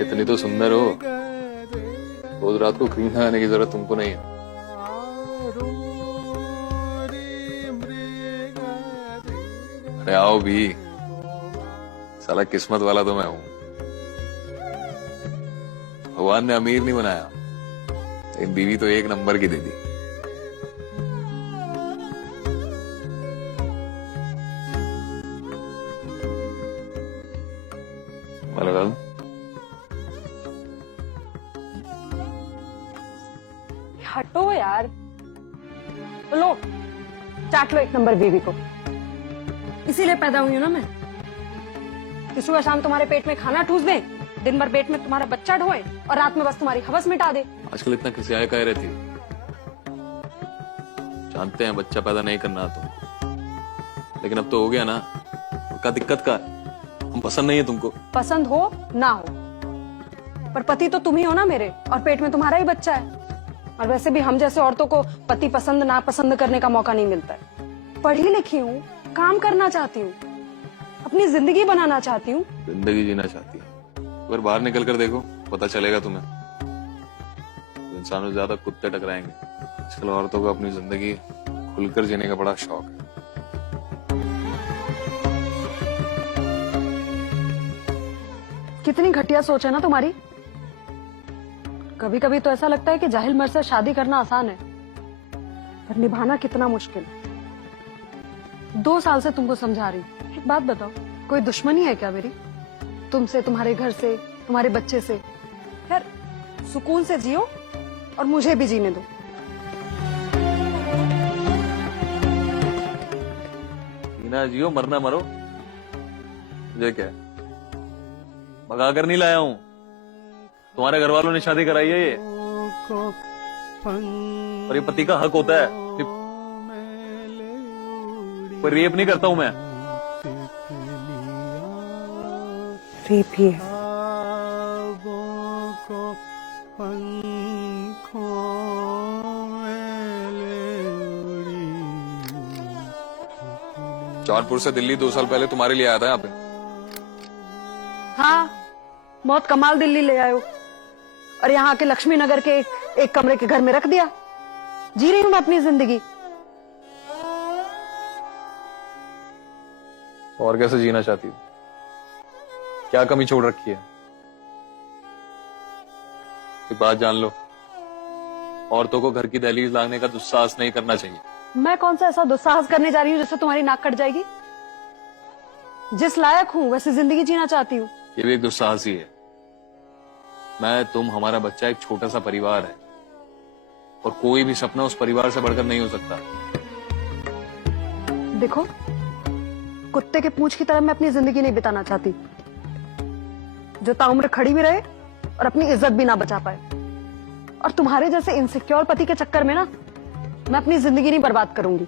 इतनी तो सुंदर हो, रोज रात को क्रीम लगाने की जरूरत तुमको नहीं है। अरे आओ भी, साला किस्मत वाला तो मैं हूं। भगवान ने अमीर नहीं बनाया, लेकिन बीवी तो एक नंबर की दे दी। मलगल हटो यार, लो चाट लो एक नंबर बीवी को। इसीलिए पैदा हुई हूं ना मैं, कि सुबह शाम तुम्हारे पेट में खाना ठूस दे, दिन भर पेट में तुम्हारा बच्चा ढोए और रात में बस तुम्हारी हवस मिटा दे। आजकल इतना खिसियाए कह रहती है। जानते हैं बच्चा पैदा नहीं करना तो, लेकिन अब तो हो गया ना, क्या दिक्कत का? हम पसंद नहीं है तुमको। पसंद हो ना हो, पर पति तो तुम ही हो ना मेरे, और पेट में तुम्हारा ही बच्चा है। और वैसे भी हम जैसे औरतों को पति पसंद ना पसंद करने का मौका नहीं मिलता है। पढ़ी लिखी हूँ, काम करना चाहती हूँ, अपनी जिंदगी बनाना चाहती हूँ। जिंदगी जीना चाहती है, अगर बाहर निकल कर देखो पता चलेगा तुम्हें। इंसानों से ज्यादा कुत्ते टकराएंगे। आजकल औरतों को अपनी जिंदगी खुलकर जीने का बड़ा शौक है। कितनी घटिया सोच है ना तुम्हारी। कभी कभी तो ऐसा लगता है कि जाहिल मर्द से शादी करना आसान है, पर निभाना कितना मुश्किल। 2 साल से तुमको समझा रही हूँ। एक बात बताओ, कोई दुश्मनी है क्या मेरी तुमसे, तुम्हारे घर से, तुम्हारे बच्चे से? यार सुकून से जियो और मुझे भी जीने दो। जीना जियो, मरना मरो, मुझे क्या है? भगा कर नहीं लाया हूं, तुम्हारे घर वालों ने शादी कराई है ये, और ये पति का हक होता है। कोई रेप नहीं करता हूं मैं। रेप ही है। 4 से दिल्ली 2 साल पहले तुम्हारे लिए आया था यहाँ पे। हाँ, बहुत कमाल दिल्ली ले आयो, और यहाँ के लक्ष्मी नगर के एक कमरे के घर में रख दिया। जी रही हूँ मैं अपनी जिंदगी। और कैसे जीना चाहती हो? क्या कमी छोड़ रखी है? एक बात जान लो, औरतों को घर की दहलीज लांघने का दुस्साहस नहीं करना चाहिए। मैं कौन सा ऐसा दुस्साहस करने जा रही हूँ जिससे तुम्हारी नाक कट जाएगी? जिस लायक हूँ वैसे जिंदगी जीना चाहती हूँ। ये भी एक दुस्साहस ही है। मैं, तुम, हमारा बच्चा, एक छोटा सा परिवार है, और कोई भी सपना उस परिवार से बढ़कर नहीं हो सकता। देखो, कुत्ते के पूंछ की तरह मैं अपनी जिंदगी नहीं बिताना चाहती, जो ताउम्र खड़ी भी रहे और अपनी इज्जत भी ना बचा पाए। और तुम्हारे जैसे इनसिक्योर पति के चक्कर में ना मैं अपनी जिंदगी नहीं बर्बाद करूंगी।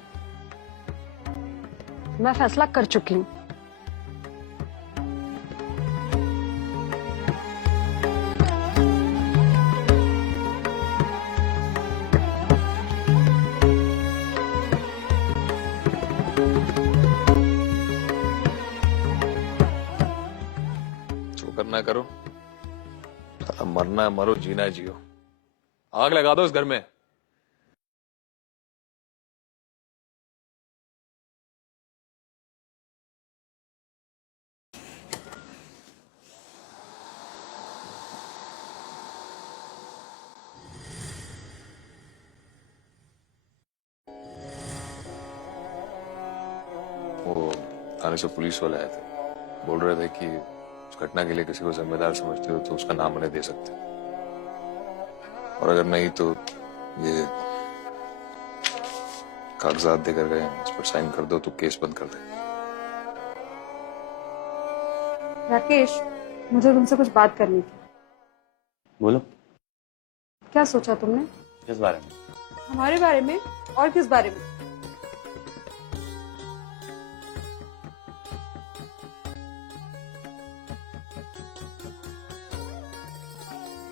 मैं फैसला कर चुकी हूं। जो करना करो, साला मरना है मरो, जीना है जियो। आग लगा दो इस घर में। वो थाने से पुलिस वाले आए थे, बोल रहे थे कि उस घटना के लिए किसी को जिम्मेदार समझते हो तो उसका नाम उन्हें दे सकते, और अगर नहीं तो ये कागजात देकर गए, इस पर साइन कर दो तो केस बंद कर दे। राकेश, मुझे तुमसे कुछ बात करनी थी। बोलो। क्या सोचा तुमने? किस बारे में? हमारे बारे में। और किस बारे में?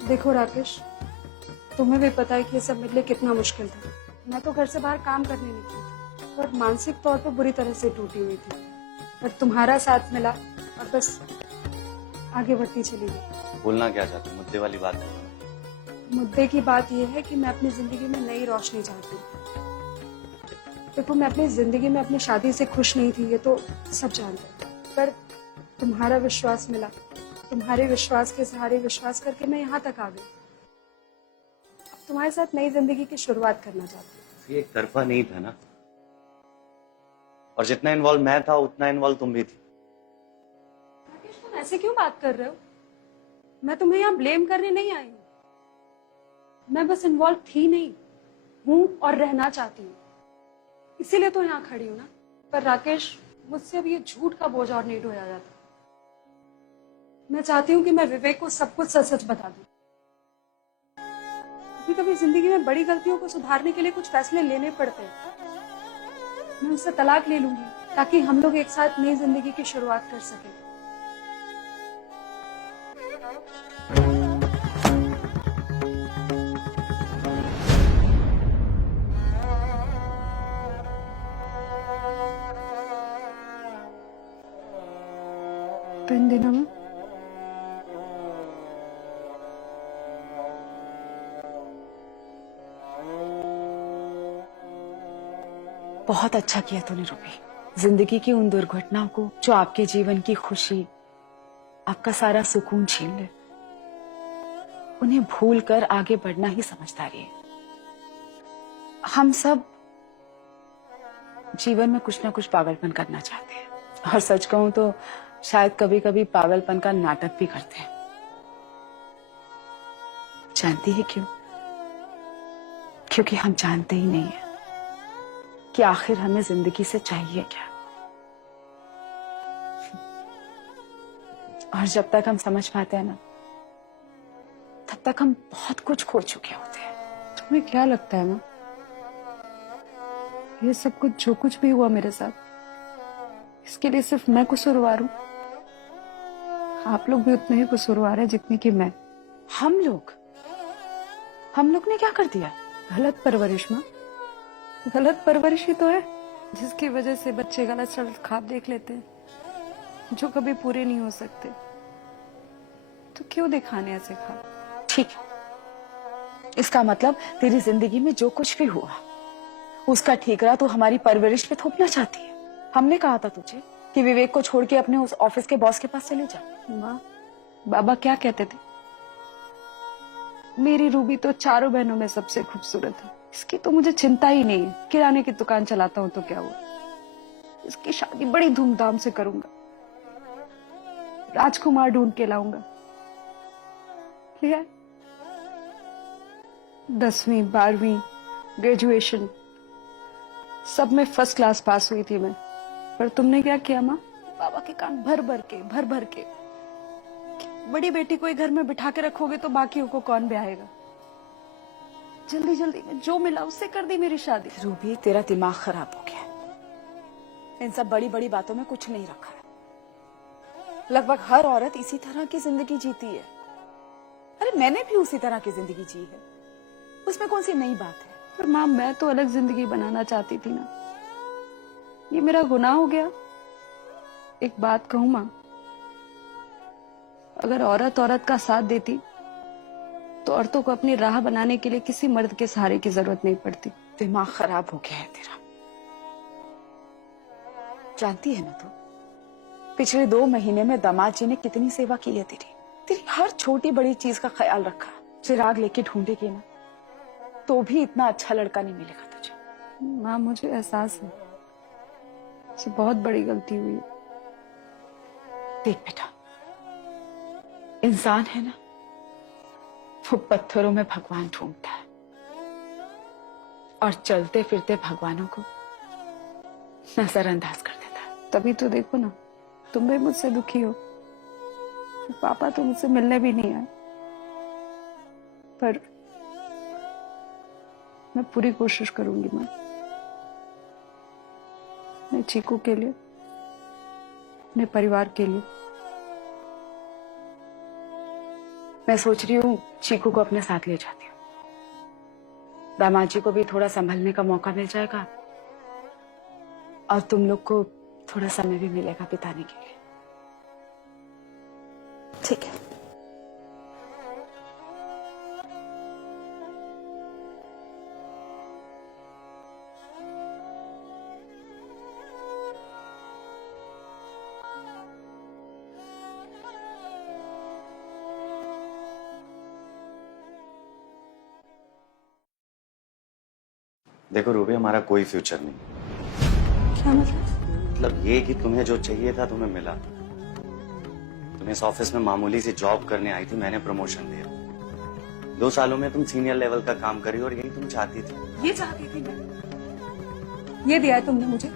देखो राकेश, तुम्हें भी पता है कि ये सब मेरे लिए कितना मुश्किल था। मैं तो घर से बाहर काम करने निकली थी और मानसिक तौर पर बुरी तरह से टूटी हुई थी, पर तुम्हारा साथ मिला और बस आगे बढ़ती चली गई। बोलना क्या चाहते हो? मुद्दे वाली बात करो। मुद्दे की बात यह है कि मैं अपनी जिंदगी में नई रोशनी चाहती हूँ। देखो, मैं अपनी जिंदगी में अपनी शादी से खुश नहीं थी, ये तो सब जानते हैं, पर तुम्हारा विश्वास मिला, तुम्हारे विश्वास के सहारे विश्वास करके मैं यहाँ तक आ गई। अब तुम्हारे साथ नई जिंदगी की शुरुआत करना चाहती हूँ। ये एक तरफा नहीं था ना, और जितना इन्वॉल्व मैं था उतना इन्वॉल्व तुम भी थी। राकेश, तुम ऐसे क्यों बात कर रहे हो? मैं तुम्हें यहाँ ब्लेम करने नहीं आई हूँ। मैं बस इन्वॉल्व थी नहीं, हूँ और रहना चाहती हूँ, इसीलिए तो यहाँ खड़ी हूँ ना। पर राकेश, मुझसे अब ये झूठ का बोझ और नहीं ढोया जाता। मैं चाहती हूँ कि मैं विवेक को सब कुछ सच सच बता दूँ। कभी कभी जिंदगी में बड़ी गलतियों को सुधारने के लिए कुछ फैसले लेने पड़ते हैं। मैं उससे तलाक ले लूंगी ताकि हम लोग एक साथ नई जिंदगी की शुरुआत कर सकें। तो इन दिनों में बहुत अच्छा किया तूने रूबी। जिंदगी की उन दुर्घटनाओं को जो आपके जीवन की खुशी, आपका सारा सुकून छीन ले, उन्हें भूल कर आगे बढ़ना ही समझदारी है। हम सब जीवन में कुछ ना कुछ पागलपन करना चाहते हैं, और सच कहूं तो शायद कभी कभी पागलपन का नाटक भी करते हैं। जानती है क्यों? क्योंकि हम जानते ही नहीं है कि आखिर हमें जिंदगी से चाहिए क्या। और जब तक हम समझ पाते हैं ना, तब तक हम बहुत कुछ खो चुके होते हैं। तुम्हें क्या लगता है माँ, ये सब कुछ जो कुछ भी हुआ मेरे साथ, इसके लिए सिर्फ मैं कसूरवार हूँ? आप लोग भी उतने ही कसूरवार हैं जितने कि मैं। हम लोग ने क्या कर दिया? गलत परवरिश माँ, गलत परवरिश ही तो है जिसकी वजह से बच्चे गलत सलत ख्वाब देख लेते हैं जो कभी पूरे नहीं हो सकते। तो क्यों दिखाने ऐसे ख्वाब? ठीक है, इसका मतलब तेरी जिंदगी में जो कुछ भी हुआ उसका ठीकरा तो हमारी परवरिश पे थोपना चाहती है। हमने कहा था तुझे कि विवेक को छोड़ के अपने उस ऑफिस के बॉस के पास चले जा। माँ, बाबा क्या कहते थे? मेरी रूबी तो चारों बहनों में सबसे खूबसूरत है, इसकी तो मुझे चिंता ही नहीं है। किराने की दुकान चलाता हूँ तो क्या हुआ, इसकी शादी बड़ी धूमधाम से करूंगा, राजकुमार ढूंढ के लाऊंगा। लिया 10वीं 12वीं ग्रेजुएशन सब में फर्स्ट क्लास पास हुई थी मैं। पर तुमने क्या किया माँ? बाबा के कान भर भर के बड़ी बेटी को एक घर में बिठा के रखोगे तो बाकियों को कौन ब्याहेगा? जल्दी जल्दी में जो मिला उससे कर दी मेरी शादी। रूबी, तेरा दिमाग खराब हो गया। इन सब बड़ी बड़ी बातों में कुछ नहीं रखा है। लगभग हर औरत इसी तरह की जिंदगी जीती है। अरे मैंने भी उसी तरह की जिंदगी जी है, उसमें कौन सी नई बात है? पर माँ, मैं तो अलग जिंदगी बनाना चाहती थी ना, ये मेरा गुनाह हो गया। एक बात कहूं माँ, अगर औरत औरत का साथ देती तो औरतों को अपनी राह बनाने के लिए किसी मर्द के सहारे की जरूरत नहीं पड़ती। दिमाग खराब हो गया है तेरा। जानती है ना तू, पिछले 2 महीने में दामाद जी ने कितनी सेवा की है तेरी हर छोटी बड़ी चीज का ख्याल रखा। चिराग लेके ढूंढेगी ना तो भी इतना अच्छा लड़का नहीं मिलेगा तुझे। माँ, मुझे एहसास है ये बहुत बड़ी गलती हुई है। देख बेटा, इंसान है ना, वो पत्थरों में भगवान ढूंढता है और चलते फिरते भगवानों को नजरअंदाज कर देता है। तभी तो देखो ना, तुम भी मुझसे दुखी हो। पापा तो मुझसे मिलने भी नहीं आए, पर मैं पूरी कोशिश करूंगी माँ, अपने चीकू के लिए, अपने परिवार के लिए। मैं सोच रही हूँ चीकू को अपने साथ ले जाती हूँ। दामाद जी को भी थोड़ा संभलने का मौका मिल जाएगा और तुम लोग को थोड़ा समय भी मिलेगा बिताने के लिए। ठीक है। देखो रूबी, हमारा कोई फ्यूचर नहीं। क्या मतलब? मतलब ये कि तुम्हें जो चाहिए था तुम्हें मिला। तुम इस ऑफिस में मामूली सी जॉब करने आई थी, मैंने प्रमोशन दिया। 2 सालों में तुम सीनियर लेवल का काम करी और यही तुम चाहती थी। ये चाहती थी मैं, ये दिया है तुमने मुझे,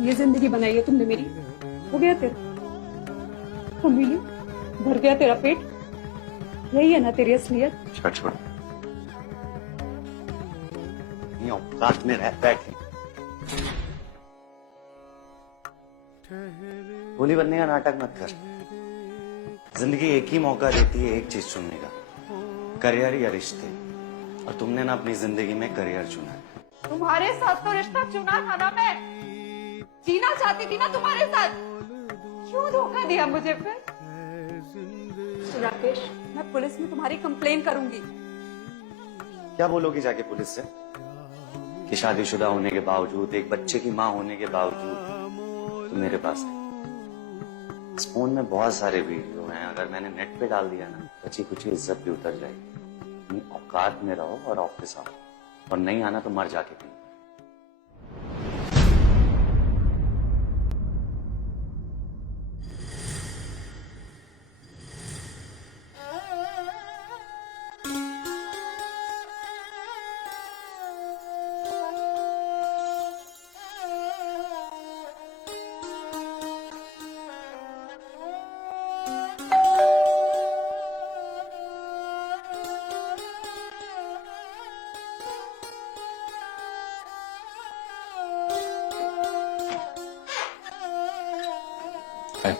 ये जिंदगी बनाई है तुमने मेरी। हो गया तेरा, तुम मिली, भर गया तेरा पेट, यही है ना तेरी असलियत? छोड़ छोड़, ये औकात में रह बैठे। भोली बनने का नाटक मत कर। जिंदगी एक ही मौका देती है एक चीज चुनने का, करियर या रिश्ते। और तुमने ना अपनी जिंदगी में करियर चुना है। तुम्हारे साथ तो रिश्ता चुना था ना, मैं जीना चाहती थी ना तुम्हारे साथ, क्यों धोखा दिया मुझे फिर? राकेश, मैं पुलिस में तुम्हारी कंप्लेन करूंगी। क्या बोलोगी जाके पुलिस से कि शादीशुदा होने के बावजूद, एक बच्चे की माँ होने के बावजूद तुम मेरे पास है? इस फोन में बहुत सारे वीडियो हैं, अगर मैंने नेट पे डाल दिया ना, बची कुछ इज्जत भी उतर जाएगी। अपनी औकात में रहो और ऑफिस आओ, और नहीं आना तो मर जाके पी। है।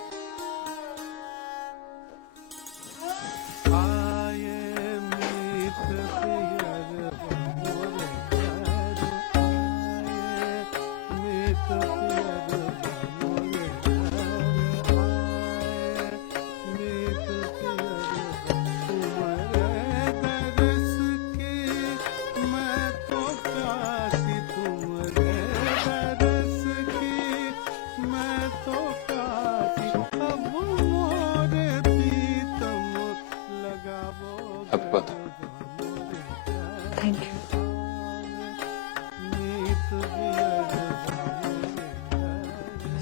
Happy birthday. Thank you.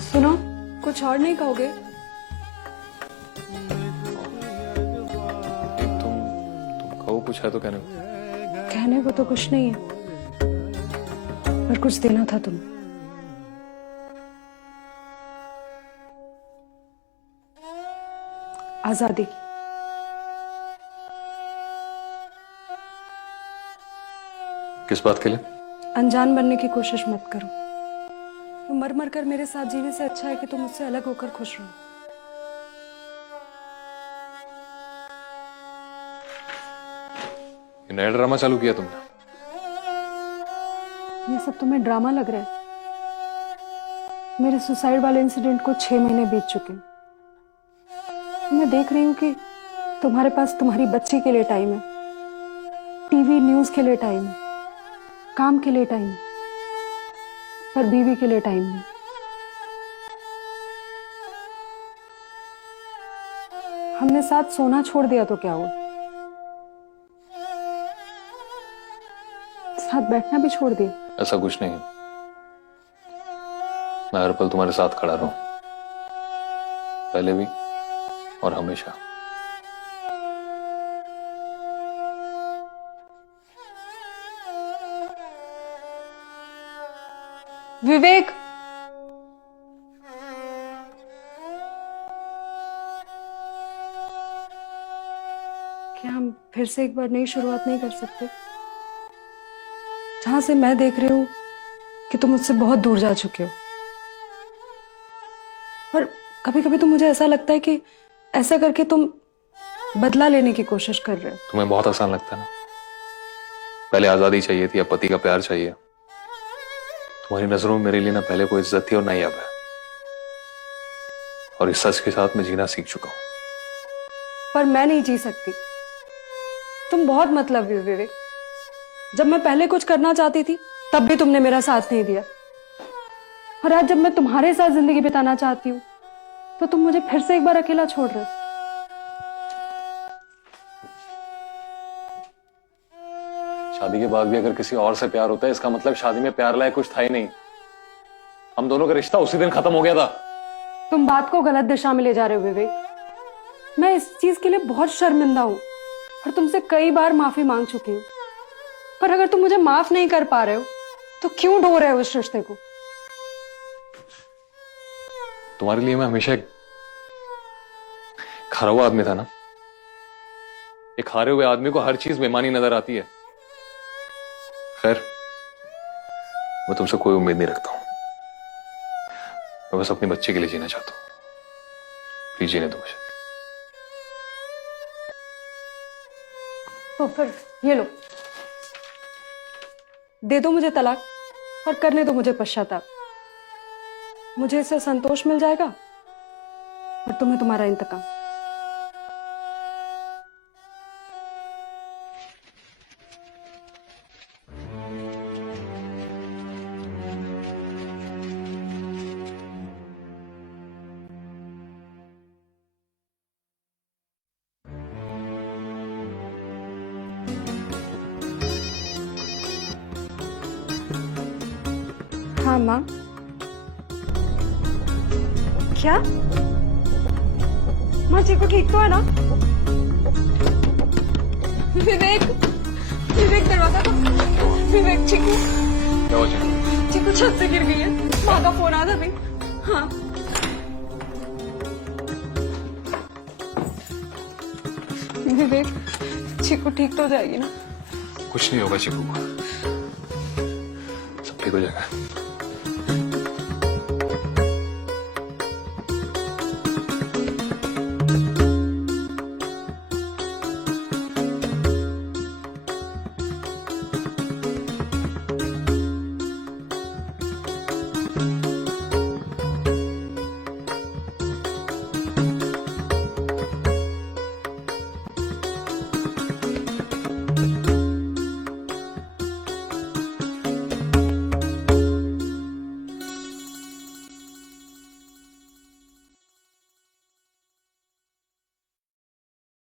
सुनो, कुछ और नहीं कहोगे? तुम कहो कुछ है तो कहने को। कहने को तो कुछ नहीं है, पर कुछ देना था तुम। आजादी की। किस बात के लिए? अनजान बनने की कोशिश मत करो। तुम मर मर कर मेरे साथ जीने से अच्छा है कि तुम मुझसे अलग होकर खुश रहो। ये नया ड्रामा चालू किया तुमने? ये सब तुम्हें ड्रामा लग रहा है? मेरे सुसाइड वाले इंसिडेंट को 6 महीने बीत चुके हैं। मैं देख रही हूँ कि तुम्हारे पास तुम्हारी बच्ची के लिए टाइम है, टीवी न्यूज के लिए टाइम है, काम के लिए टाइम है, पर बीवी के लिए टाइम नहीं। हमने साथ सोना छोड़ दिया तो क्या हुआ? साथ बैठना भी छोड़ दिया। ऐसा कुछ नहीं है, मैं हर पल तुम्हारे साथ खड़ा रहूं, पहले भी और हमेशा। विवेक, क्या हम फिर से एक बार नई शुरुआत नहीं कर सकते? जहां से मैं देख रही हूं कि तुम मुझसे बहुत दूर जा चुके हो, और कभी कभी तो मुझे ऐसा लगता है कि ऐसा करके तुम बदला लेने की कोशिश कर रहे हो। तुम्हें बहुत आसान लगता है ना? पहले आजादी चाहिए थी, अब पति का प्यार चाहिए। तुम्हारी नजरों में मेरे लिए ना पहले कोई इज्जत थी और ना ही अब है, और इस सच के साथ मैं जीना सीख चुका हूं। पर मैं नहीं जी सकती। तुम बहुत मतलबी हो विवेक। जब मैं पहले कुछ करना चाहती थी तब भी तुमने मेरा साथ नहीं दिया, और आज जब मैं तुम्हारे साथ जिंदगी बिताना चाहती हूँ तो तुम मुझे फिर से एक बार अकेला छोड़ रहे हो। शादी के बाद भी अगर किसी और से प्यार होता है इसका मतलब शादी में प्यार लायक कुछ था ही नहीं। हम दोनों का रिश्ता उसी दिन खत्म हो गया था। तुम बात को गलत दिशा में ले जा रहे हो विवेक। मैं इस चीज के लिए बहुत शर्मिंदा हूँ और तुमसे कई बार माफी मांग चुकी हूँ, पर अगर तुम मुझे माफ नहीं कर पा रहे हो तो क्यों ढो रहे हो इस रिश्ते को? तुम्हारे लिए मैं हमेशा एक हारा हुआ आदमी था ना। एक हारे हुए आदमी को हर चीज बेमानी नजर आती है। खैर, मैं तुमसे कोई उम्मीद नहीं रखता हूं। मैं बस अपने बच्चे के लिए जीना चाहता हूं। प्लीज जीने दो मुझे। तो फिर ये लो, दे दो मुझे तलाक और करने दो मुझे पश्चाताप। मुझे इससे संतोष मिल जाएगा और तुम्हें तुम्हारा इंतकाम। हाँ माँ। क्या माँ, चीकू ठीक तो है ना? विवेक, विवेक दरवाजा तो, विवेक चीकू, क्या हुआ चिकू? चीकू छत से गिर गई है। माँ का फोन आया था अभी। हाँ विवेक, चीकू ठीक तो हो जाएगी ना? कुछ नहीं होगा चिकू को, सब ठीक हो जाएगा।